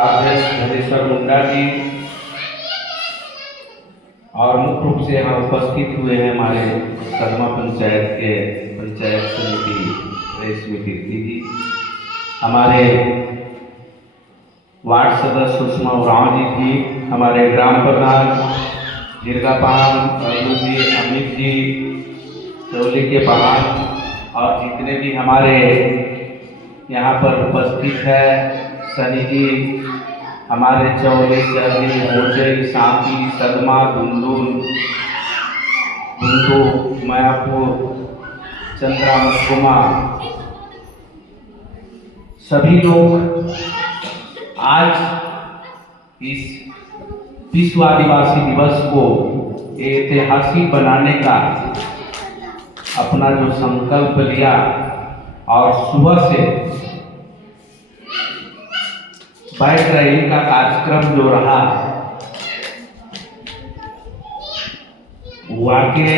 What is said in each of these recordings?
कोषाध्यक्ष धनेश्वर मुंडा जी और मुख्य रूप से यहाँ उपस्थित हुए हैं हमारे सदमा पंचायत के पंचायत समिति रेशमी कीर्ति जी, हमारे वार्ड सदस्य सुषमा उरांव जी थी, हमारे ग्राम प्रधान जिरगापान अब्दुल जी, अमित जी, चौली के पहाड़ और जितने भी हमारे यहाँ पर उपस्थित है सनी जी, हमारे चौली चरनी मोचई सांपी सदमा धुंधुल गुंडू मायापुर चंद्रा मस्कुमा सभी लोग आज इस विश्व आदिवासी दिवस को ऐतिहासिक बनाने का अपना जो संकल्प लिया और सुबह से बाइक रैली का कार्यक्रम जो रहा वाकई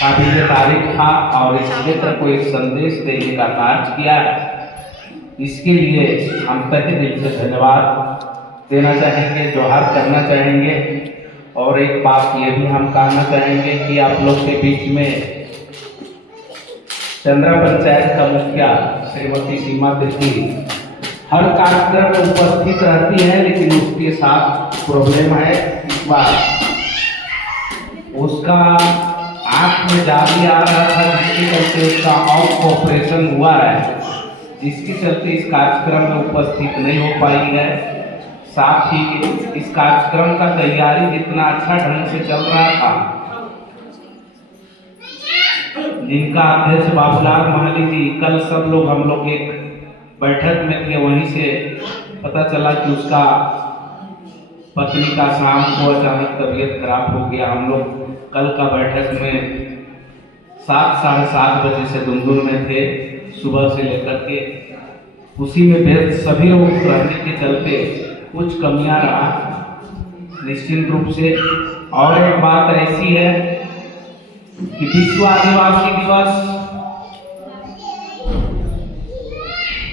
काबिल तारीफ था और इस क्षेत्र को एक संदेश देने का कार्य किया। इसके लिए हम तहे दिल से धन्यवाद देना चाहेंगे, जोहार करना चाहेंगे। और एक बात ये भी हम कहना चाहेंगे कि आप लोग के बीच में चंद्रा पंचायत का मुखिया श्रीमती सीमा तिर्की हर कार्यक्रम में उपस्थित रहती है, लेकिन उसके साथ प्रॉब्लम है। इस बार उसका आंख में जाली आ रहा था, जिसके चलते उसका आउट ऑपरेशन हुआ है, जिसके चलते इस कार्यक्रम में उपस्थित नहीं हो पाई है। साथ ही इस कार्यक्रम का तैयारी जितना अच्छा ढंग से चल रहा था, जिनका अध्यक्ष बाबूलाल महाली जी, कल सब लोग हम लोग एक बैठक में थे, वहीं से पता चला कि उसका पत्नी का शाम को अचानक तबीयत खराब हो गया। हम लोग कल का बैठक में 7 साढ़े 7 बजे से धुंधुल में थे, सुबह से लेकर के उसी में व्यस्त सभी लोग रहने के चलते कुछ कमियां रहा निश्चित रूप से। और एक बात ऐसी है कि विश्व आदिवासी दिवस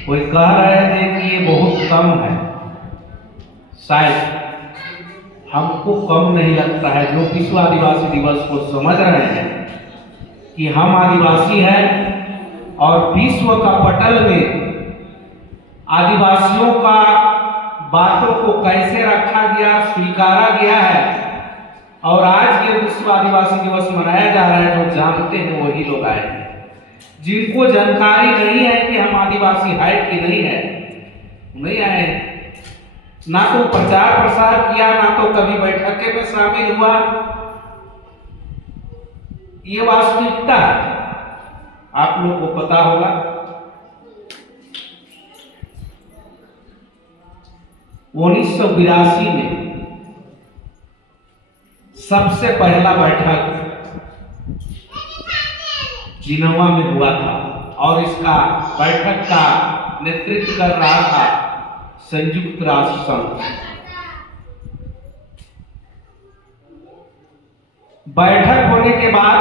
कोई कह रहे थे कि ये बहुत कम है, शायद हमको कम नहीं लगता है। जो विश्व आदिवासी दिवस को समझ रहे हैं कि हम आदिवासी हैं और विश्व का पटल में आदिवासियों का बातों को कैसे रखा गया, स्वीकारा गया है, और आज ये विश्व आदिवासी दिवस मनाया जा रहा है। जो जानते हैं वही लोग आए हैं, जिनको जानकारी नहीं है कि हम आदिवासी है कि नहीं है, नहीं आए। ना तो प्रचार प्रसार किया, ना तो कभी बैठक में शामिल हुआ। ये वास्तविकता है, आप लोग को पता होगा। 1982 में सबसे पहला बैठक जिनेवा में हुआ था और इसका बैठक का नेतृत्व कर रहा था संयुक्त राष्ट्र संघ। बैठक होने के बाद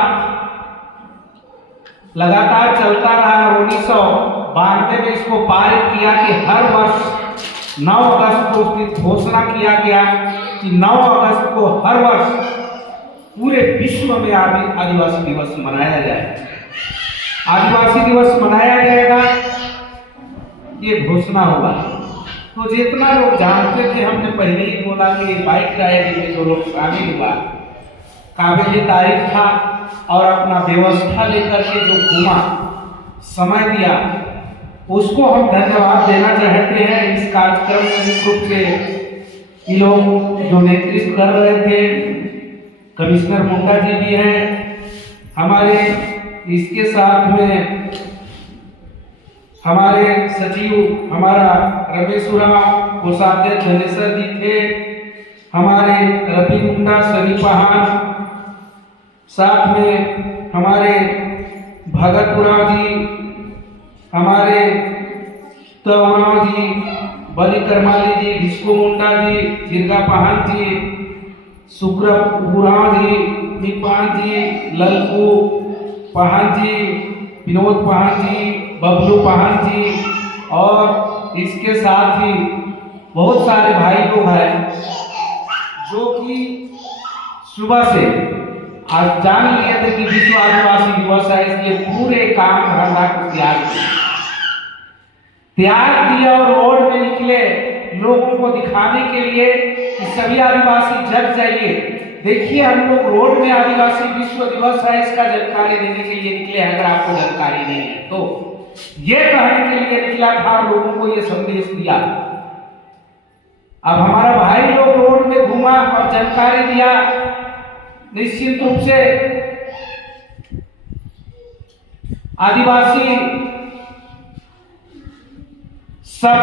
लगातार चलता रहा। 1992 में इसको पारित किया कि हर वर्ष 9 अगस्त को घोषणा किया गया कि 9 अगस्त को हर वर्ष पूरे विश्व में आदिवासी दिवस मनाया जाए, आदिवासी दिवस मनाया जाएगा, ये घोषणा हुआ। तो जितना लोग जानते थे, हमने पहले ही बोला कि बाइक रैली में जो लोग शामिल हुआ काबिल तारीफ था और अपना व्यवस्था लेकर के जो घूमा, समय दिया, उसको हम धन्यवाद देना चाहते हैं। इस कार्यक्रम में मुख्य रूप से ये लोग जो नेतृत्व कर रहे थे, कमिश्नर मुंडा जी भी हैं हमारे, इसके साथ में हमारे सचिव हमारा रमेश उरांव, कोषाध्यक्ष धनेश्वर जी थे, हमारे रवि मुंडा, सनी पहाड़, साथ में हमारे भगत उरांव जी, हमारे तवराव जी, बलि करमाली जी, डिस्को मुंडा जी, जिरगा पहाड़ जी, शुक्र उरांव जी, निपान जी, ललकू पहाड़ जी, विनोद पहाड़ जी, बबलू पहाड़ जी, और इसके साथ ही बहुत सारे भाई लोग हैं जो कि सुबह से आज जान लिए थे कि विश्व आदिवासी दिवस है, इसलिए पूरे काम धंधा को त्याग दिया और रोड में निकले लोगों को दिखाने के लिए कि सभी आदिवासी जग जाइए, देखिए हम लोग रोड में आदिवासी विश्व दिवस है इसका जानकारी देने के लिए निकले हैं। अगर आपको जानकारी नहीं है तो ये कहने के लिए निकला था, लोगों को ये संदेश दिया। अब हमारा भाई लोग रोड में घूमा और जानकारी दिया। निश्चित रूप से आदिवासी सब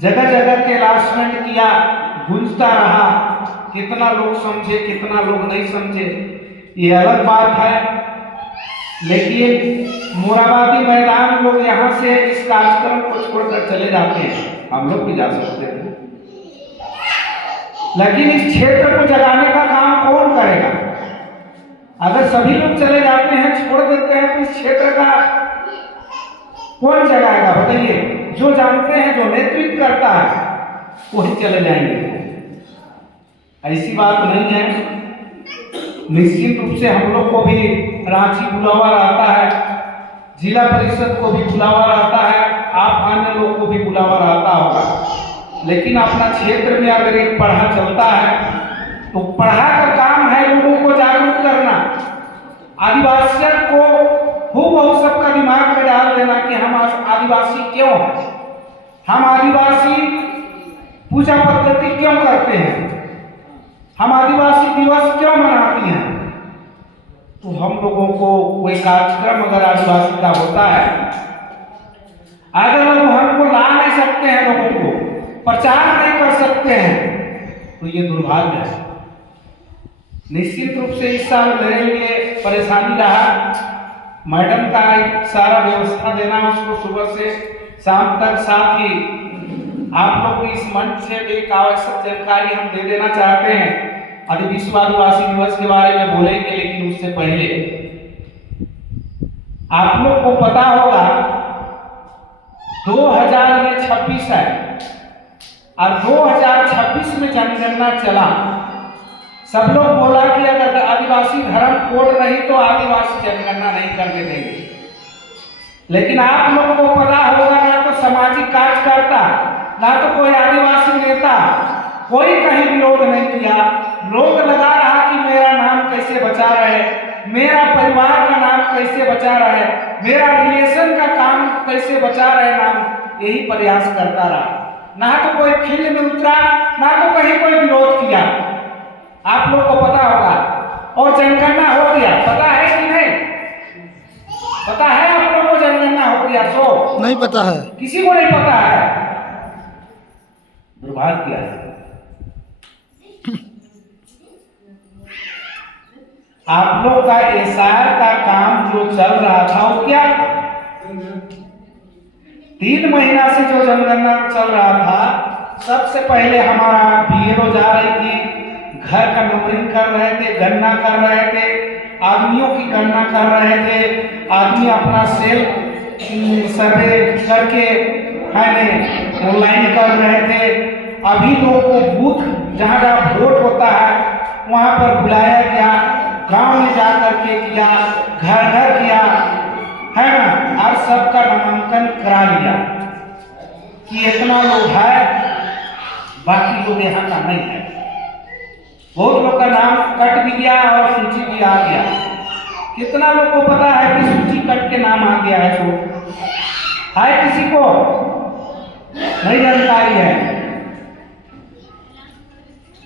जगह जगह के अनाउंसमेंट किया, गूंजता रहा। कितना लोग समझे कितना लोग नहीं समझे ये अलग बात है, लेकिन मोराबादी मैदान लोग यहाँ से इस कार्यक्रम को छोड़कर चले जाते हैं। हम लोग भी जा सकते हैं, लेकिन इस क्षेत्र को जगाने का काम कौन करेगा? अगर सभी लोग चले जाते हैं, छोड़ देते हैं, तो इस क्षेत्र का कौन जगाएगा बताइए? जो जानते हैं, जो नेतृत्व करता है वही चले जाएंगे। ऐसी बात नहीं है। निश्चित रूप से हम लोग को भी रांची बुलावा रहता है, जिला परिषद को भी बुलावा रहता है, आप अन्य लोग को भी बुलावा रहता होगा, लेकिन अपना क्षेत्र में अगर एक पढ़ा चलता है तो पढ़ा का काम है लोगों को जागरूक करना, आदिवासियों को खूब सबका दिमाग में डाल देना कि हम आदिवासी क्यों हैं, हम आदिवासी पूजा पद्धति क्यों करते हैं, हम आदिवासी दिवस क्यों मनाते हैं। तो हम लोगों को कोई कार्यक्रम अगर आदिवासी का होता है, अगर लोग हमको ला नहीं सकते हैं, लोगों को प्रचार नहीं कर सकते हैं, तो ये दुर्भाग्य है। निश्चित रूप से इस साल मेरे लिए परेशानी रहा। मैडम का एक सारा व्यवस्था देना, उसको सुबह से शाम तक, साथ ही आप लोग को इस मंच से एक आवश्यक जानकारी हम दे देना चाहते हैं। अभी विश्व आदिवासी दिवस के बारे में बोलेंगे, लेकिन उससे पहले आप लोग को पता होगा 2026 है और 2026 में जनगणना चला। सब लोग बोला कि अगर आदिवासी धर्म कोड नहीं तो आदिवासी जनगणना नहीं करने देंगे, लेकिन आप लोग को पता होगा ना तो सामाजिक कार्यकर्ता, ना तो कोई आदिवासी नेता, कोई कहीं विरोध नहीं किया। लोग लगा रहा कि मेरा नाम कैसे बचा रहे, मेरा परिवार का नाम कैसे बचा रहे, मेरा रिलेशन का काम कैसे बचा रहे नाम, यही प्रयास करता रहा। ना तो कोई फील्ड में उतरा, ना तो कहीं कोई विरोध किया। आप लोग को पता होगा। और जनगणना हो गया, पता है कि नहीं? पता है आप लोग को जनगणना हो गया? सो नहीं पता है, किसी को नहीं पता है। दुर्भाग्य है। आप लोग का एसआर का काम जो चल रहा था वो क्या था? 3 महीना से जो जनगणना चल रहा था, सबसे पहले हमारा बीएलओ जा रही थी, घर का नंबरिंग कर रहे थे, गणना कर रहे थे, आदमियों की गणना कर रहे थे, आदमी अपना सेल्फ सर्वे करके ऑनलाइन कर रहे थे। अभी लोगों को बूथ जहाँ जहाँ वोट होता है वहाँ पर बुलाया गया, गांव में जाकर के किया, घर घर किया, है ना, और सबका नामांकन करा लिया कि इतना लोग है, बाकी लोग यहाँ का नहीं है। बहुत लोग का नाम कट भी गया और सूची भी आ गया। कितना लोग को पता है कि सूची कट के नाम आ गया है? तो है किसी को नहीं जानकारी है?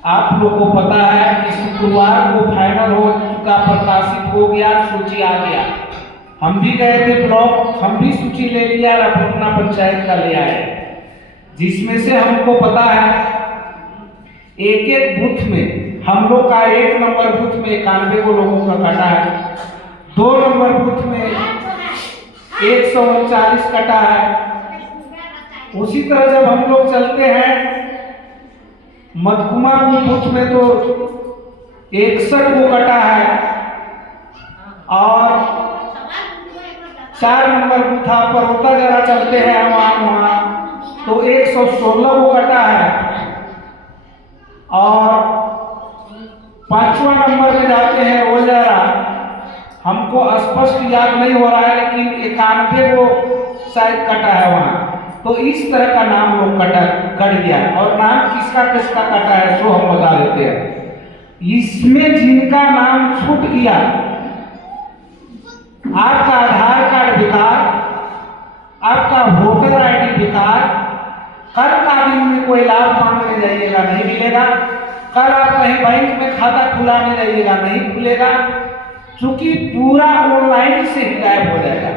आप लोग को पता है कि शुक्रवार को फाइनल हो चुका, प्रकाशित हो गया, सूची आ गया। हम भी गए थे ब्लॉक, हम भी सूची ले लिया और अपना पंचायत का ले आए, जिसमें से हमको पता है एक एक बूथ में हम लोग का 1 नंबर बूथ में 91 को लोगों का कटा है, 2 नंबर बूथ में 139 कटा है। उसी तरह जब हम लोग चलते हैं मधकुमा बूथ में तो 61 को कटा है, और 4 नंबर बूथा पर होता जरा चलते हैं वहाँ तो 116 को कटा है। और 5वां नंबर में जाते हैं रोजारा, हमको स्पष्ट याद नहीं हो रहा है लेकिन 91 को शायद कटा है वहां। तो इस तरह का नाम लोग कट गया। और नाम किसका किसका कटा है सो हम बता देते हैं। इसमें जिनका नाम छूट गया, आपका आधार कार्ड बेकार, आपका वोटर आईडी बेकार, कल का दिन में कोई लाभ मांगने जाइएगा नहीं मिलेगा, कल आप कहीं बैंक में खाता खुलाने जाइएगा नहीं खुलेगा, क्योंकि पूरा ऑनलाइन से ही गायब हो जाएगा।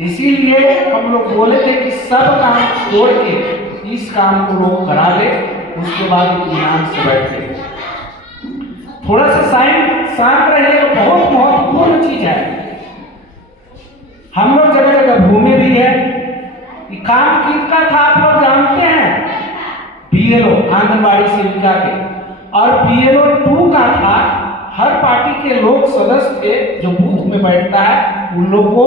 इसीलिए हम लोग बोले थे कि सब काम छोड़ के इस काम को लोग करा ले, उसके बाद इत्मीनान से बैठे। थोड़ा सा शांत रहिए, तो बहुत महत्वपूर्ण चीज है। हम लोग जगह जगह घूमे भी है। ये काम किसका था आप लोग जानते हैं? बीएलओ आंगनबाड़ी सेविका के, और बीएलओ 2 का था हर पार्टी के लोग सदस्य थे जो बूथ में बैठता है, उन लोग को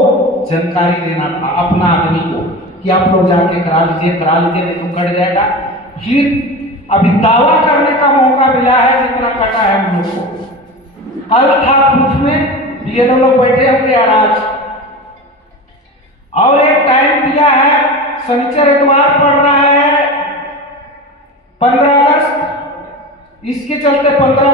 जानकारी देना था अपना आदमी को कि आप लोग जाके करा लीजिए नहीं तो कट जाएगा। फिर अभी दावा करने का मौका मिला है जितना कटा है हम लोग को। कल था बूथ में बीएलओ लोग बैठे होंगे आज, और एक टाइम दिया है, शनिचर इतवार पड़ रहा है 15 अगस्त, इसके चलते 15